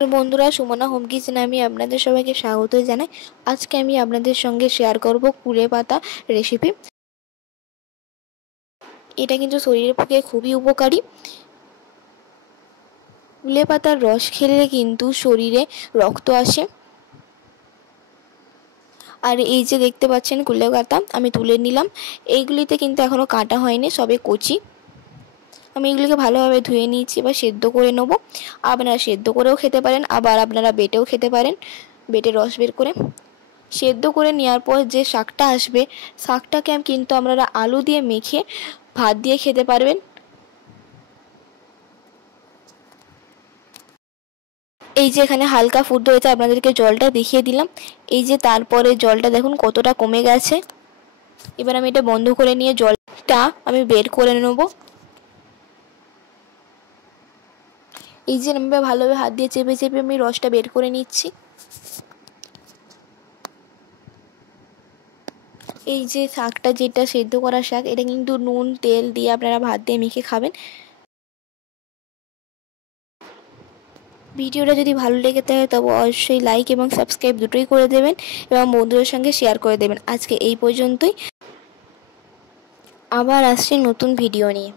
তো বন্ধুরা, সুমনা হোম কিচেনে আমি আপনাদের সবাইকে স্বাগত জানাই। আজকে আমি আপনাদের সঙ্গে শেয়ার করব কুলে পাতা রেসিপি। এটা কিন্তু শরীরের পক্ষে খুবই উপকারী। কুলে পাতার রস খেলে কিন্তু শরীরে রক্ত আসে। আর এই যে দেখতে পাচ্ছেন কুলে পাতা আমি তুলে নিলাম। এইগুলিতে কিন্তু এখনও কাটা হয়নি, সবে কচি। আমি এগুলিকে ভালোভাবে ধুয়ে নিয়েছি, এবার সেদ্ধ করে নেব। আপনারা সেদ্ধ করেও খেতে পারেন, আবার আপনারা বেটেও খেতে পারেন, বেটে রস বের করে। সেদ্ধ করে নেওয়ার পর যে শাকটা আসবে, শাকটাকে কিন্তু আপনারা আলু দিয়ে মেখে ভাত দিয়ে খেতে পারবেন। এই যে এখানে হালকা ফুটতে হয়েছে, আপনাদেরকে জলটা দেখিয়ে দিলাম। এই যে তারপরে জলটা দেখুন কতটা কমে গেছে। এবার আমি এটা বন্ধ করে নিয়ে জলটা আমি বের করে নেব। এই যে আমি ভালোভাবে হাত দিয়ে চেপে চেপে আমি রসটা বের করে নিচ্ছি। এই যে শাকটা, যেটা সেদ্ধ করা শাক, এটা কিন্তু নুন তেল দিয়ে আপনারা ভাত দিয়ে মেখে খাবেন। ভিডিওটা যদি ভালো লেগে থাকে তবে অবশ্যই লাইক এবং সাবস্ক্রাইব দুটোই করে দেবেন এবং বন্ধুদের সঙ্গে শেয়ার করে দেবেন। আজকে এই পর্যন্তই, আবার আসছি নতুন ভিডিও নিয়ে।